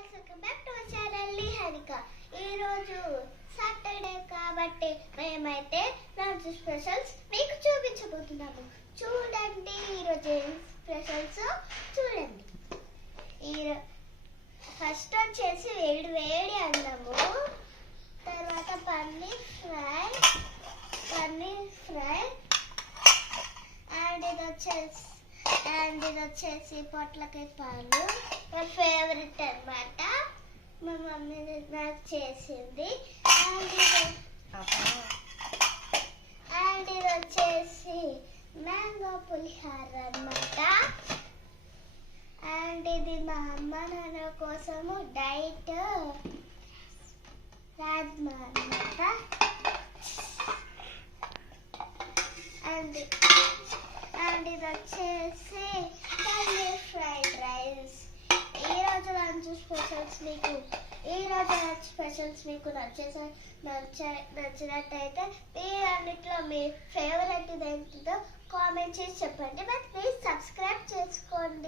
Guys, welcome back to our channel Niharika. ఈరోజు Saturday కాబట్టి మేమైతే లంచ్ స్పెషల్స్ మీకు చూపించబోతున్నాము. చూడండి, ఈరోజు స్పెషల్స్ చూడండి. ఫస్ట్ వచ్చేసి వేడి వేడి అన్నము, తర్వాత పన్నీర్ ఫ్రై అండ్ ఇది వచ్చేసి పొట్లకాయ పాలు, నా ఫేవరెట్ అన్నమాట. మా మమ్మీ నాకు చేసింది. అండ్ ఇది వచ్చేసి మ్యాంగో పులిహార అన్నమాట. అండ్ ఇది మా అమ్మ నాన్న కోసము డైట్ రాజ్మా అన్నమాట. అండ్ ఇది వచ్చేసి పన్నీర్ ఫ్రైడ్ రైస్. ఈరోజు లంచ్ స్పెషల్స్ మీకు నచ్చినట్టయితే అన్నిట్లో మీ ఫేవరెట్ ఏంటిదో కామెంట్ చేసి చెప్పండి. బట్ ప్లీజ్ సబ్స్క్రైబ్ చేసుకోండి.